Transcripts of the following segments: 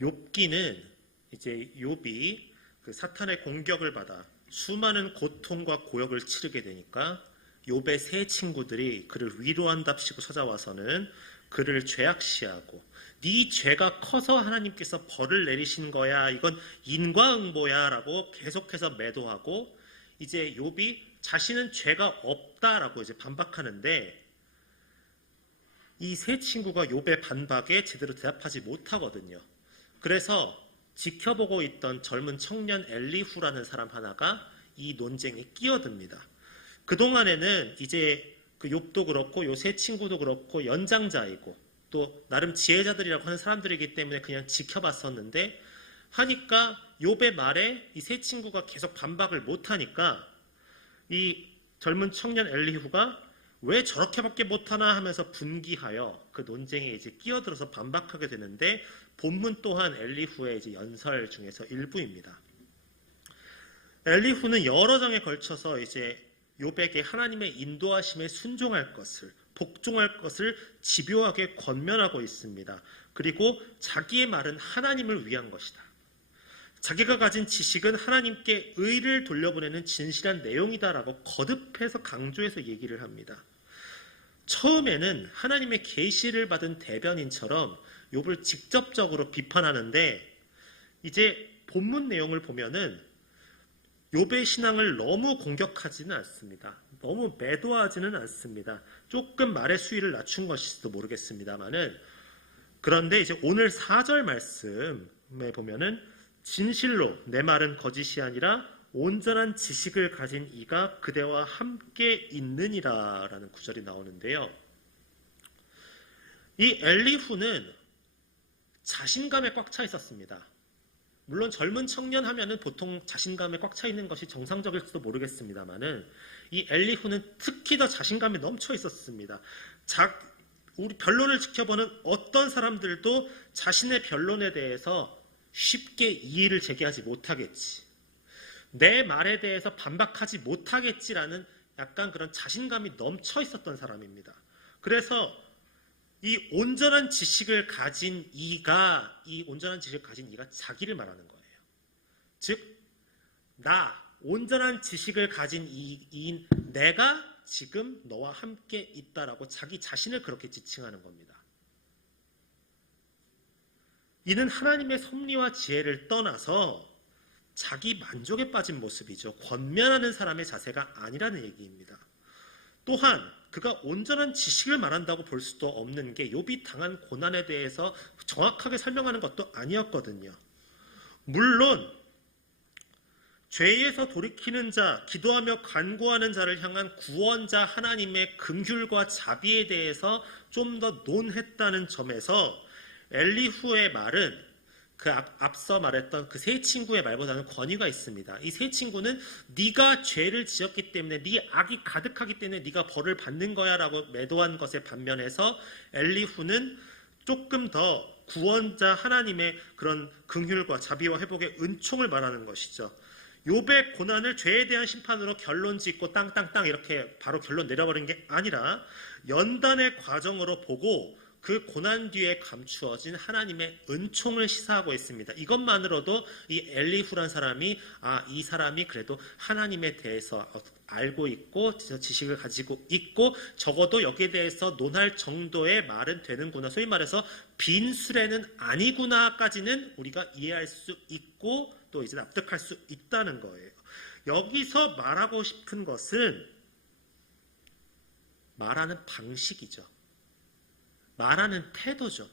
욥기는 이제 욥이 그 사탄의 공격을 받아 수많은 고통과 고역을 치르게 되니까 욥의 세 친구들이 그를 위로한답시고 찾아와서는 그를 죄악시하고 네 죄가 커서 하나님께서 벌을 내리신 거야. 이건 인과응보야 라고 계속해서 매도하고 이제 욥이 자신은 죄가 없다라고 이제 반박하는데 이 세 친구가 욥의 반박에 제대로 대답하지 못하거든요. 그래서 지켜보고 있던 젊은 청년 엘리후라는 사람 하나가 이 논쟁에 끼어듭니다. 그동안에는 이제 그 욥도 그렇고 요 세 친구도 그렇고 연장자이고 또 나름 지혜자들이라고 하는 사람들이기 때문에 그냥 지켜봤었는데 하니까 욥의 말에 이 세 친구가 계속 반박을 못하니까 이 젊은 청년 엘리후가 왜 저렇게밖에 못하나 하면서 분기하여 그 논쟁에 이제 끼어들어서 반박하게 되는데 본문 또한 엘리후의 이제 연설 중에서 일부입니다. 엘리후는 여러 장에 걸쳐서 이제 욥에게 하나님의 인도하심에 순종할 것을, 복종할 것을 집요하게 권면하고 있습니다. 그리고 자기의 말은 하나님을 위한 것이다. 자기가 가진 지식은 하나님께 의를 돌려보내는 진실한 내용이다라고 거듭해서 강조해서 얘기를 합니다. 처음에는 하나님의 계시를 받은 대변인처럼 욥을 직접적으로 비판하는데 이제 본문 내용을 보면은 욥의 신앙을 너무 공격하지는 않습니다. 너무 매도하지는 않습니다. 조금 말의 수위를 낮춘 것일지도 모르겠습니다만은 그런데 이제 오늘 4절 말씀에 보면은 진실로 내 말은 거짓이 아니라 온전한 지식을 가진 이가 그대와 함께 있느니라 라는 구절이 나오는데요. 이 엘리후는 자신감에 꽉 차 있었습니다. 물론 젊은 청년 하면은 보통 자신감에 꽉 차 있는 것이 정상적일지도 모르겠습니다만은 이 엘리후는 특히 더 자신감에 넘쳐 있었습니다. 우리 변론을 지켜보는 어떤 사람들도 자신의 변론에 대해서 쉽게 이의를 제기하지 못하겠지. 내 말에 대해서 반박하지 못하겠지라는 약간 그런 자신감이 넘쳐 있었던 사람입니다. 그래서 이 온전한 지식을 가진 이가 자기를 말하는 거예요. 즉, 온전한 지식을 가진 이인 내가 지금 너와 함께 있다라고 자기 자신을 그렇게 지칭하는 겁니다. 이는 하나님의 섭리와 지혜를 떠나서 자기 만족에 빠진 모습이죠. 권면하는 사람의 자세가 아니라는 얘기입니다. 또한 그가 온전한 지식을 말한다고 볼 수도 없는 게 욥이 당한 고난에 대해서 정확하게 설명하는 것도 아니었거든요. 물론 죄에서 돌이키는 자, 기도하며 간구하는 자를 향한 구원자 하나님의 긍휼과 자비에 대해서 좀 더 논했다는 점에서 엘리후의 말은 그 앞서 말했던 그 세 친구의 말보다는 권위가 있습니다. 이 세 친구는 네가 죄를 지었기 때문에 네 악이 가득하기 때문에 네가 벌을 받는 거야 라고 매도한 것에 반면해서 엘리후는 조금 더 구원자 하나님의 그런 긍휼과 자비와 회복의 은총을 말하는 것이죠. 욥의 고난을 죄에 대한 심판으로 결론 짓고 땅땅땅 이렇게 바로 결론 내려버린 게 아니라 연단의 과정으로 보고 그 고난 뒤에 감추어진 하나님의 은총을 시사하고 있습니다. 이것만으로도 이 엘리후란 사람이 이 사람이 그래도 하나님에 대해서 알고 있고 지식을 가지고 있고 적어도 여기에 대해서 논할 정도의 말은 되는구나. 소위 말해서 빈수레는 아니구나까지는 우리가 이해할 수 있고 또 이제 납득할 수 있다는 거예요. 여기서 말하고 싶은 것은 말하는 방식이죠. 말하는 태도죠.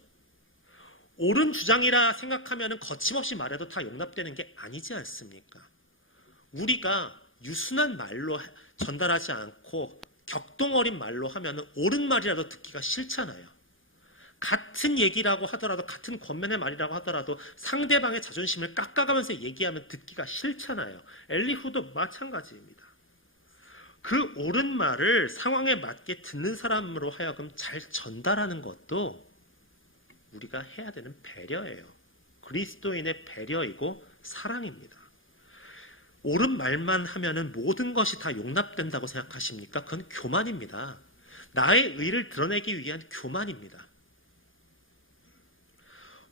옳은 주장이라 생각하면 거침없이 말해도 다 용납되는 게 아니지 않습니까? 우리가 유순한 말로 전달하지 않고 격동어린 말로 하면 옳은 말이라도 듣기가 싫잖아요. 같은 얘기라고 하더라도 같은 권면의 말이라고 하더라도 상대방의 자존심을 깎아가면서 얘기하면 듣기가 싫잖아요. 엘리후도 마찬가지입니다. 그 옳은 말을 상황에 맞게 듣는 사람으로 하여금 잘 전달하는 것도 우리가 해야 되는 배려예요. 그리스도인의 배려이고 사랑입니다. 옳은 말만 하면은 모든 것이 다 용납된다고 생각하십니까? 그건 교만입니다. 나의 의를 드러내기 위한 교만입니다.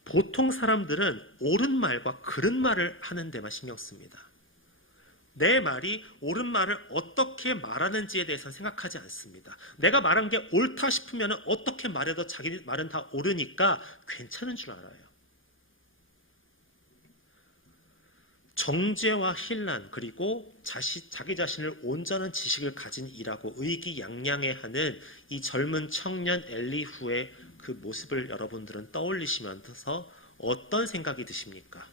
보통 사람들은 옳은 말과 그른 말을 하는 데만 신경 씁니다. 내 말이 옳은 말을 어떻게 말하는지에 대해서는 생각하지 않습니다. 내가 말한 게 옳다 싶으면 어떻게 말해도 자기 말은 다 옳으니까 괜찮은 줄 알아요. 정죄와 혼란 그리고 자기 자신을 온전한 지식을 가진 이라고 의기양양해하는 이 젊은 청년 엘리후의 그 모습을 여러분들은 떠올리시면서 어떤 생각이 드십니까?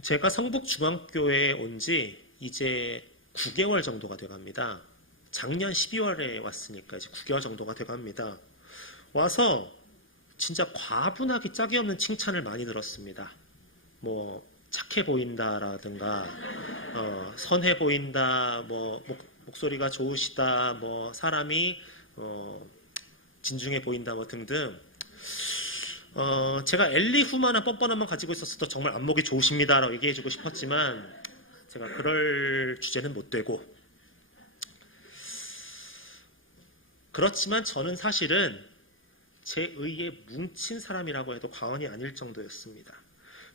제가 성북중앙교회에 온 지 이제 9개월 정도가 돼갑니다. 작년 12월에 왔으니까 이제 9개월 정도가 돼갑니다. 와서 진짜 과분하기 짝이 없는 칭찬을 많이 들었습니다. 뭐 착해 보인다라든가 선해 보인다, 뭐 목소리가 좋으시다, 뭐 사람이 진중해 보인다, 뭐 등등. 제가 엘리후만한 뻔뻔함만 가지고 있었어도 정말 안목이 좋으십니다라고 얘기해주고 싶었지만 제가 그럴 주제는 못 되고, 그렇지만 저는 사실은 제 의에 뭉친 사람이라고 해도 과언이 아닐 정도였습니다.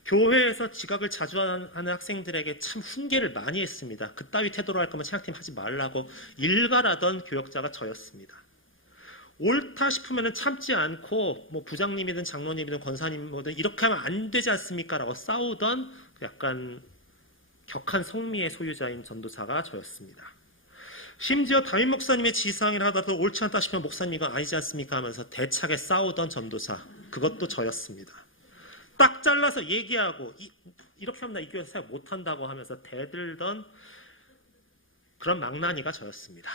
교회에서 지각을 자주 하는 학생들에게 참 훈계를 많이 했습니다. 그따위 태도로 할 거면 체학팀 하지 말라고 일갈하던 교역자가 저였습니다. 옳다 싶으면 참지 않고 뭐 부장님이든 장로님이든 권사님이든 이렇게 하면 안 되지 않습니까? 라고 싸우던 약간 격한 성미의 소유자인 전도사가 저였습니다. 심지어 담임 목사님의 지시사항이라 하더라도 옳지 않다 싶으면 목사님 이건 아니지 않습니까? 하면서 대차게 싸우던 전도사, 그것도 저였습니다. 딱 잘라서 얘기하고 이렇게 하면 나 이 교회에서 생각 못한다고 하면서 대들던 그런 망나니가 저였습니다.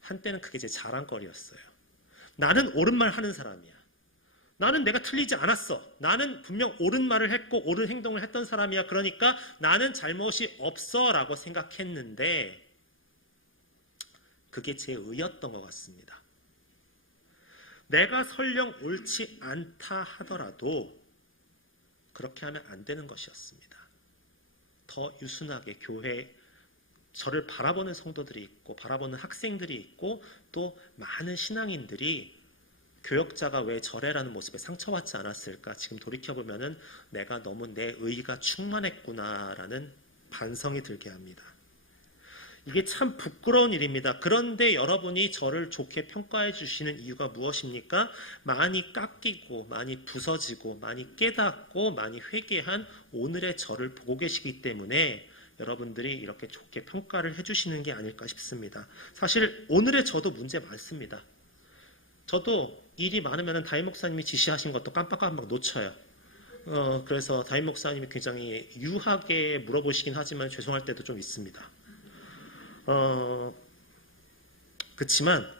한때는 그게 제 자랑거리였어요. 나는 옳은 말 하는 사람이야. 나는 내가 틀리지 않았어. 나는 분명 옳은 말을 했고 옳은 행동을 했던 사람이야. 그러니까 나는 잘못이 없어 라고 생각했는데 그게 제 의였던 것 같습니다. 내가 설령 옳지 않다 하더라도 그렇게 하면 안 되는 것이었습니다. 더 유순하게 교회 저를 바라보는 성도들이 있고 바라보는 학생들이 있고 또 많은 신앙인들이 교역자가 왜 저래라는 모습에 상처받지 않았을까? 지금 돌이켜보면 내가 너무 내 의가 충만했구나라는 반성이 들게 합니다. 이게 참 부끄러운 일입니다. 그런데 여러분이 저를 좋게 평가해 주시는 이유가 무엇입니까? 많이 깎이고 많이 부서지고 많이 깨닫고 많이 회개한 오늘의 저를 보고 계시기 때문에 여러분들이 이렇게 좋게 평가를 해주시는 게 아닐까 싶습니다. 사실 오늘의 저도 문제 많습니다. 저도 일이 많으면 담임 목사님이 지시하신 것도 깜빡깜빡 놓쳐요. 그래서 담임 목사님이 굉장히 유하게 물어보시긴 하지만 죄송할 때도 좀 있습니다. 그렇지만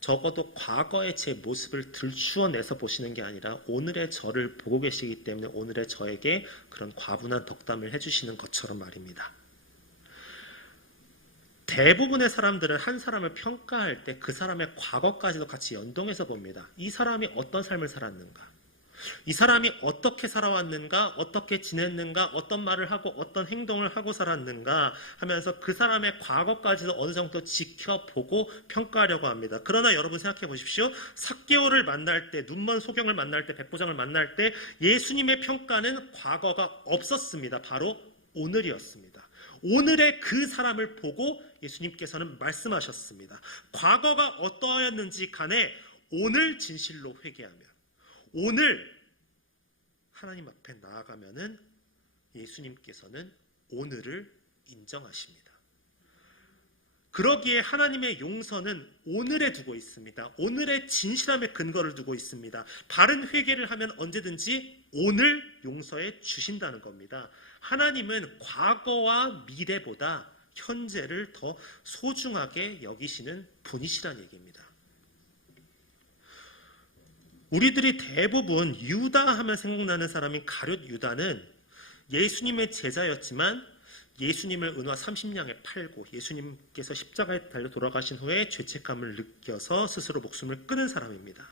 적어도 과거의 제 모습을 들추어내서 보시는 게 아니라 오늘의 저를 보고 계시기 때문에 오늘의 저에게 그런 과분한 덕담을 해주시는 것처럼 말입니다. 대부분의 사람들은 한 사람을 평가할 때 그 사람의 과거까지도 같이 연동해서 봅니다. 이 사람이 어떤 삶을 살았는가? 이 사람이 어떻게 살아왔는가? 어떻게 지냈는가? 어떤 말을 하고 어떤 행동을 하고 살았는가? 하면서 그 사람의 과거까지도 어느 정도 지켜보고 평가하려고 합니다. 그러나 여러분 생각해 보십시오. 삭개오를 만날 때, 눈먼 소경을 만날 때, 백부장을 만날 때 예수님의 평가는 과거가 없었습니다. 바로 오늘이었습니다. 오늘의 그 사람을 보고 예수님께서는 말씀하셨습니다. 과거가 어떠하였는지 간에 오늘 진실로 회개하며 오늘 하나님 앞에 나아가면은 예수님께서는 오늘을 인정하십니다. 그러기에 하나님의 용서는 오늘에 두고 있습니다. 오늘의 진실함에 근거를 두고 있습니다. 바른 회개를 하면 언제든지 오늘 용서해 주신다는 겁니다. 하나님은 과거와 미래보다 현재를 더 소중하게 여기시는 분이시란 얘기입니다. 우리들이 대부분 유다 하면 생각나는 사람인 가룟 유다는 예수님의 제자였지만 예수님을 은화 30냥에 팔고 예수님께서 십자가에 달려 돌아가신 후에 죄책감을 느껴서 스스로 목숨을 끊은 사람입니다.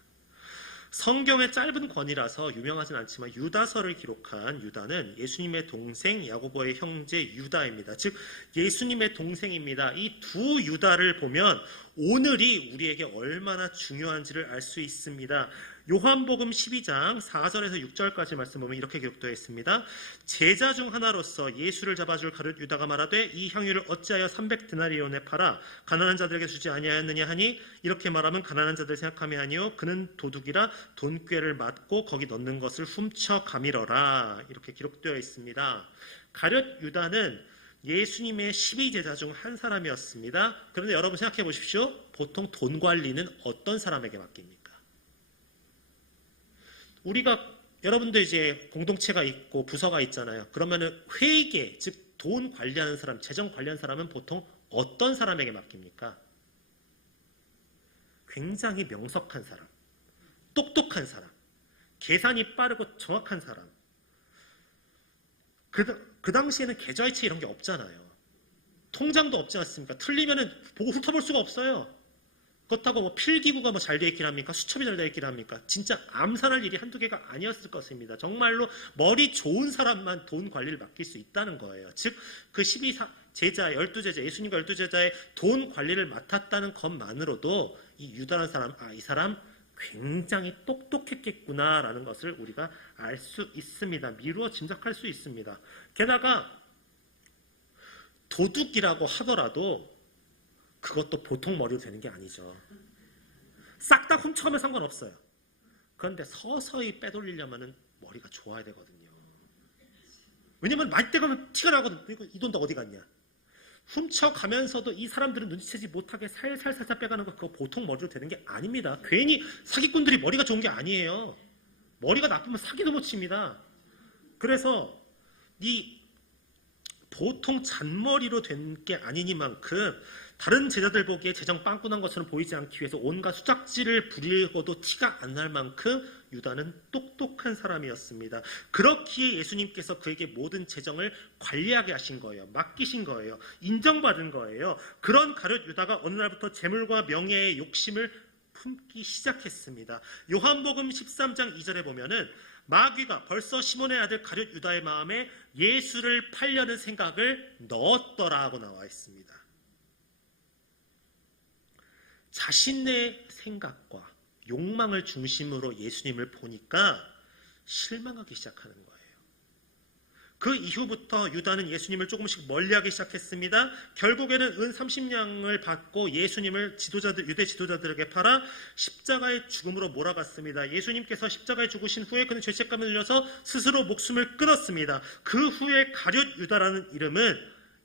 성경의 짧은 권이라서 유명하진 않지만 유다서를 기록한 유다는 예수님의 동생 야고보의 형제 유다입니다. 즉 예수님의 동생입니다. 이 두 유다를 보면 오늘이 우리에게 얼마나 중요한지를 알 수 있습니다. 요한복음 12장 4절에서 6절까지 말씀 보면 이렇게 기록되어 있습니다. 제자 중 하나로서 예수를 잡아줄 가룟 유다가 말하되 이 향유를 어찌하여 300데나리온에 팔아 가난한 자들에게 주지 아니하였느냐 하니 이렇게 말하면 가난한 자들 생각함이 아니요 그는 도둑이라 돈꾀를 맞고 거기 넣는 것을 훔쳐 가밀어라. 이렇게 기록되어 있습니다. 가룟 유다는 예수님의 12제자 중 한 사람이었습니다. 그런데 여러분 생각해 보십시오. 보통 돈 관리는 어떤 사람에게 맡깁니까? 우리가 여러분들 이제 공동체가 있고 부서가 있잖아요. 그러면은 회계, 즉 돈 관리하는 사람, 재정 관리하는 사람은 보통 어떤 사람에게 맡깁니까? 굉장히 명석한 사람, 똑똑한 사람, 계산이 빠르고 정확한 사람. 그 당시에는 계좌이체 이런 게 없잖아요. 통장도 없지 않습니까? 틀리면은 보고 훑어볼 수가 없어요. 그렇다고 뭐 필기구가 뭐 잘 되어 있긴 합니까? 수첩이 잘 되어 있긴 합니까? 진짜 암산할 일이 한두 개가 아니었을 것입니다. 정말로 머리 좋은 사람만 돈 관리를 맡길 수 있다는 거예요. 즉 그 12제자, 12제자, 예수님과 12제자의 돈 관리를 맡았다는 것만으로도 이 유다라는 사람, 이 사람 굉장히 똑똑했겠구나라는 것을 우리가 알 수 있습니다. 미루어 짐작할 수 있습니다. 게다가 도둑이라고 하더라도 그것도 보통 머리로 되는 게 아니죠. 싹 다 훔쳐가면 상관없어요. 그런데 서서히 빼돌리려면 머리가 좋아야 되거든요. 왜냐면 많이 떼가면 티가 나거든요. 이 돈 다 어디 갔냐. 훔쳐가면서도 이 사람들은 눈치채지 못하게 살살살살 빼가는 거 그거 보통 머리로 되는 게 아닙니다. 괜히 사기꾼들이 머리가 좋은 게 아니에요. 머리가 나쁘면 사기도 못 칩니다. 그래서 이 보통 잔머리로 된 게 아니니만큼 다른 제자들 보기에 재정 빵꾸난 것처럼 보이지 않기 위해서 온갖 수작질을 부리고도 티가 안 날 만큼 유다는 똑똑한 사람이었습니다. 그렇기에 예수님께서 그에게 모든 재정을 관리하게 하신 거예요. 맡기신 거예요. 인정받은 거예요. 그런 가룟 유다가 어느 날부터 재물과 명예의 욕심을 품기 시작했습니다. 요한복음 13장 2절에 보면은 마귀가 벌써 시몬의 아들 가룟 유다의 마음에 예수를 팔려는 생각을 넣었더라고 나와 있습니다. 자신의 생각과 욕망을 중심으로 예수님을 보니까 실망하기 시작하는 거예요. 그 이후부터 유다는 예수님을 조금씩 멀리하기 시작했습니다. 결국에는 은 30냥을 받고 예수님을 유대 지도자들에게 팔아 십자가의 죽음으로 몰아갔습니다. 예수님께서 십자가에 죽으신 후에 그는 죄책감을 들려서 스스로 목숨을 끊었습니다. 그 후에 가룟 유다라는 이름은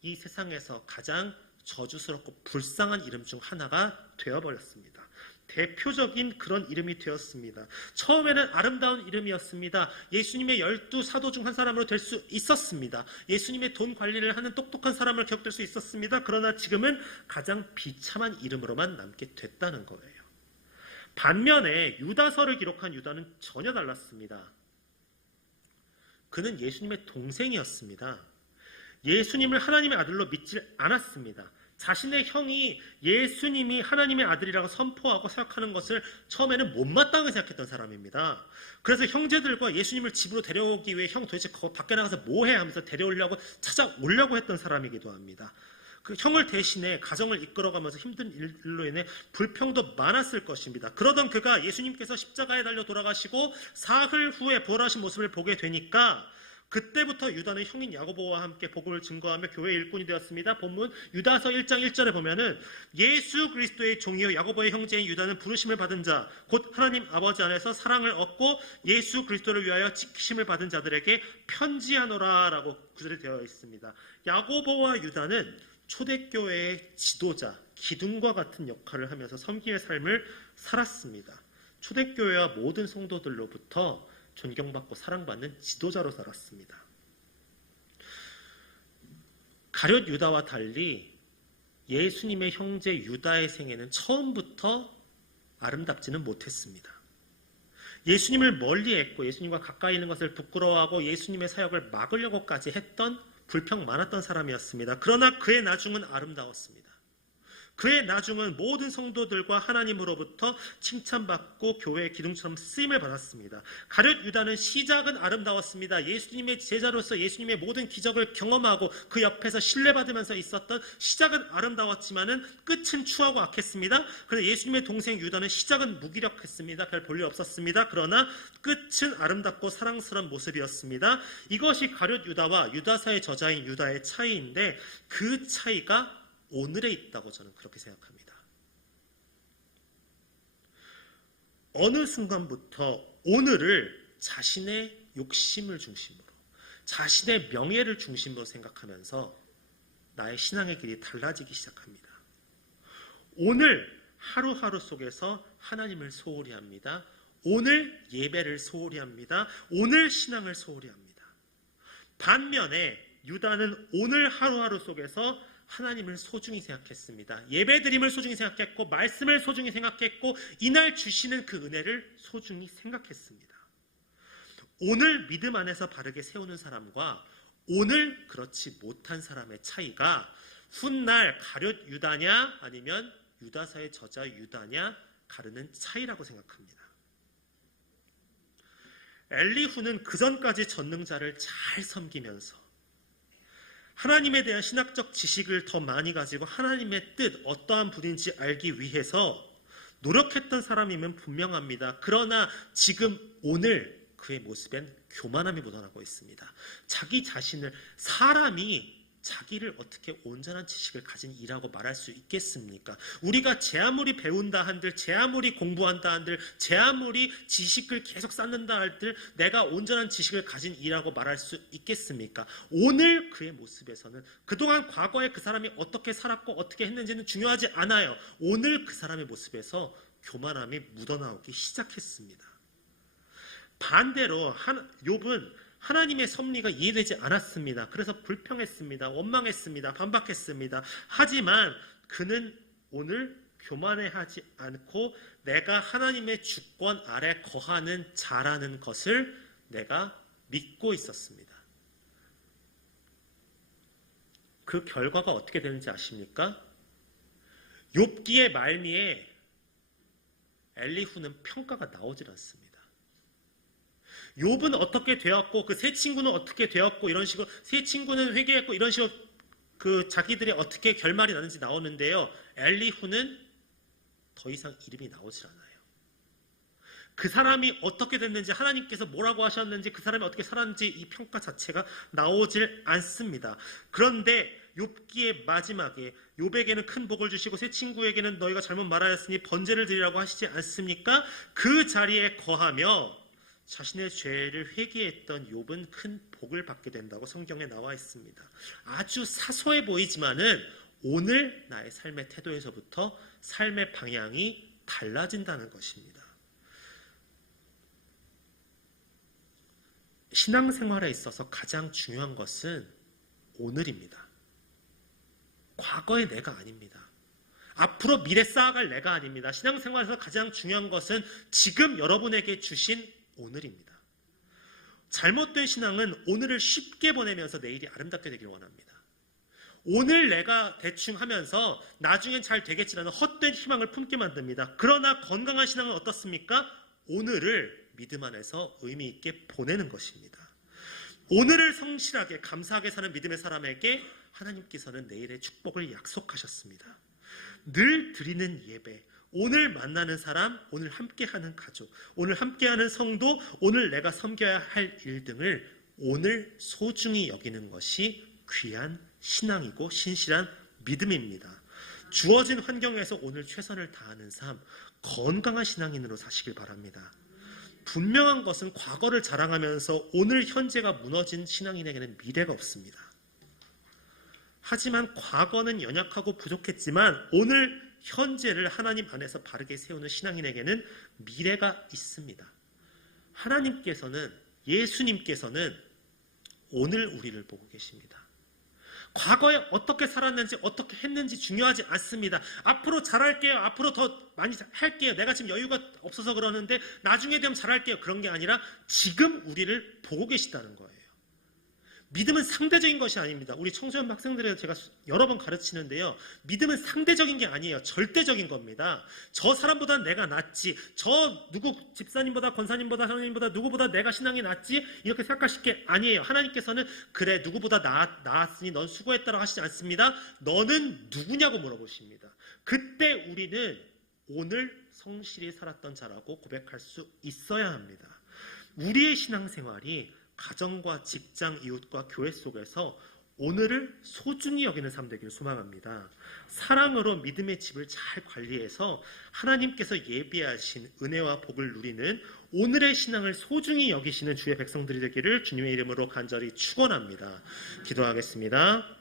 이 세상에서 가장 저주스럽고 불쌍한 이름 중 하나가 되어버렸습니다. 대표적인 그런 이름이 되었습니다. 처음에는 아름다운 이름이었습니다. 예수님의 12사도 중 한 사람으로 될 수 있었습니다. 예수님의 돈 관리를 하는 똑똑한 사람으로 기억될 수 있었습니다. 그러나 지금은 가장 비참한 이름으로만 남게 됐다는 거예요. 반면에 유다서를 기록한 유다는 전혀 달랐습니다. 그는 예수님의 동생이었습니다. 예수님을 하나님의 아들로 믿질 않았습니다. 자신의 형이 예수님이 하나님의 아들이라고 선포하고 생각하는 것을 처음에는 못마땅하게 생각했던 사람입니다. 그래서 형제들과 예수님을 집으로 데려오기 위해 형 도대체 밖에 나가서 뭐해 하면서 데려오려고 찾아오려고 했던 사람이기도 합니다. 그 형을 대신해 가정을 이끌어가면서 힘든 일로 인해 불평도 많았을 것입니다. 그러던 그가 예수님께서 십자가에 달려 돌아가시고 사흘 후에 부활하신 모습을 보게 되니까 그때부터 유다는 형인 야고보와 함께 복음을 증거하며 교회의 일꾼이 되었습니다. 본문 유다서 1장 1절에 보면은 예수 그리스도의 종이요 야고보의 형제인 유다는 부르심을 받은 자 곧 하나님 아버지 안에서 사랑을 얻고 예수 그리스도를 위하여 지키심을 받은 자들에게 편지하노라 라고 구절이 되어 있습니다. 야고보와 유다는 초대교회의 지도자, 기둥과 같은 역할을 하면서 섬김의 삶을 살았습니다. 초대교회와 모든 성도들로부터 존경받고 사랑받는 지도자로 살았습니다. 가룟 유다와 달리 예수님의 형제 유다의 생애는 처음부터 아름답지는 못했습니다. 예수님을 멀리했고 예수님과 가까이 있는 것을 부끄러워하고 예수님의 사역을 막으려고까지 했던 불평 많았던 사람이었습니다. 그러나 그의 나중은 아름다웠습니다. 그의 나중은 모든 성도들과 하나님으로부터 칭찬받고 교회의 기둥처럼 쓰임을 받았습니다. 가룟 유다는 시작은 아름다웠습니다. 예수님의 제자로서 예수님의 모든 기적을 경험하고 그 옆에서 신뢰받으면서 있었던 시작은 아름다웠지만은 끝은 추하고 악했습니다. 그런데 예수님의 동생 유다는 시작은 무기력했습니다. 별 볼일 없었습니다. 그러나 끝은 아름답고 사랑스러운 모습이었습니다. 이것이 가룟 유다와 유다서의 저자인 유다의 차이인데 그 차이가 오늘에 있다고 저는 그렇게 생각합니다. 어느 순간부터 오늘을 자신의 욕심을 중심으로, 자신의 명예를 중심으로 생각하면서 나의 신앙의 길이 달라지기 시작합니다. 오늘 하루하루 속에서 하나님을 소홀히 합니다. 오늘 예배를 소홀히 합니다. 오늘 신앙을 소홀히 합니다. 반면에 유다는 오늘 하루하루 속에서 하나님을 소중히 생각했습니다. 예배드림을 소중히 생각했고 말씀을 소중히 생각했고 이날 주시는 그 은혜를 소중히 생각했습니다. 오늘 믿음 안에서 바르게 세우는 사람과 오늘 그렇지 못한 사람의 차이가 훗날 가룟 유다냐 아니면 유다서의 저자 유다냐 가르는 차이라고 생각합니다. 엘리후는 그전까지 전능자를 잘 섬기면서 하나님에 대한 신학적 지식을 더 많이 가지고 하나님의 뜻, 어떠한 분인지 알기 위해서 노력했던 사람이면 분명합니다. 그러나 지금 오늘 그의 모습엔 교만함이 묻어나고 있습니다. 자기 자신을, 사람이 자기를 어떻게 온전한 지식을 가진 이라고 말할 수 있겠습니까? 우리가 제 아무리 배운다 한들, 제 아무리 공부한다 한들, 제 아무리 지식을 계속 쌓는다 한들 내가 온전한 지식을 가진 이라고 말할 수 있겠습니까? 오늘 그의 모습에서는 그동안 과거에 그 사람이 어떻게 살았고 어떻게 했는지는 중요하지 않아요. 오늘 그 사람의 모습에서 교만함이 묻어나오기 시작했습니다. 반대로 욥은 하나님의 섭리가 이해되지 않았습니다. 그래서 불평했습니다. 원망했습니다. 반박했습니다. 하지만 그는 오늘 교만해하지 않고 내가 하나님의 주권 아래 거하는 자라는 것을 내가 믿고 있었습니다. 그 결과가 어떻게 되는지 아십니까? 욥기의 말미에 엘리후는 평가가 나오질 않습니다. 욥은 어떻게 되었고 그 세 친구는 어떻게 되었고 이런 식으로 세 친구는 회개했고 이런 식으로 그 자기들이 어떻게 결말이 나는지 나오는데요. 엘리후는 더 이상 이름이 나오질 않아요. 그 사람이 어떻게 됐는지 하나님께서 뭐라고 하셨는지 그 사람이 어떻게 살았는지 이 평가 자체가 나오질 않습니다. 그런데 욥기의 마지막에 욥에게는 큰 복을 주시고 세 친구에게는 너희가 잘못 말하였으니 번제를 드리라고 하시지 않습니까? 그 자리에 거하며 자신의 죄를 회개했던 욥은 큰 복을 받게 된다고 성경에 나와 있습니다. 아주 사소해 보이지만은 오늘 나의 삶의 태도에서부터 삶의 방향이 달라진다는 것입니다. 신앙생활에 있어서 가장 중요한 것은 오늘입니다. 과거의 내가 아닙니다. 앞으로 미래 쌓아갈 내가 아닙니다. 신앙생활에서 가장 중요한 것은 지금 여러분에게 주신 오늘입니다. 잘못된 신앙은 오늘을 쉽게 보내면서 내일이 아름답게 되길 원합니다. 오늘 내가 대충 하면서 나중엔 잘 되겠지라는 헛된 희망을 품게 만듭니다. 그러나 건강한 신앙은 어떻습니까? 오늘을 믿음 안에서 의미 있게 보내는 것입니다. 오늘을 성실하게 감사하게 사는 믿음의 사람에게 하나님께서는 내일의 축복을 약속하셨습니다. 늘 드리는 예배, 오늘 만나는 사람, 오늘 함께하는 가족, 오늘 함께하는 성도, 오늘 내가 섬겨야 할 일 등을 오늘 소중히 여기는 것이 귀한 신앙이고 신실한 믿음입니다. 주어진 환경에서 오늘 최선을 다하는 삶, 건강한 신앙인으로 사시길 바랍니다. 분명한 것은 과거를 자랑하면서 오늘 현재가 무너진 신앙인에게는 미래가 없습니다. 하지만 과거는 연약하고 부족했지만 오늘 현재를 하나님 안에서 바르게 세우는 신앙인에게는 미래가 있습니다. 하나님께서는, 예수님께서는 오늘 우리를 보고 계십니다. 과거에 어떻게 살았는지 어떻게 했는지 중요하지 않습니다. 앞으로 잘할게요. 앞으로 더 많이 할게요. 내가 지금 여유가 없어서 그러는데 나중에 되면 잘할게요. 그런 게 아니라 지금 우리를 보고 계시다는 거예요. 믿음은 상대적인 것이 아닙니다. 우리 청소년 학생들에게 제가 여러 번 가르치는데요. 믿음은 상대적인 게 아니에요. 절대적인 겁니다. 저 사람보다 내가 낫지, 저 누구 집사님보다 권사님보다 하나님보다 누구보다 내가 신앙이 낫지, 이렇게 생각하실 게 아니에요. 하나님께서는 그래 누구보다 나았으니 넌 수고했다라고 하시지 않습니다. 너는 누구냐고 물어보십니다. 그때 우리는 오늘 성실히 살았던 자라고 고백할 수 있어야 합니다. 우리의 신앙생활이 가정과 직장, 이웃과 교회 속에서 오늘을 소중히 여기는 삶 되기를 소망합니다. 사랑으로 믿음의 집을 잘 관리해서 하나님께서 예비하신 은혜와 복을 누리는 오늘의 신앙을 소중히 여기시는 주의 백성들이 되기를 주님의 이름으로 간절히 축원합니다. 기도하겠습니다.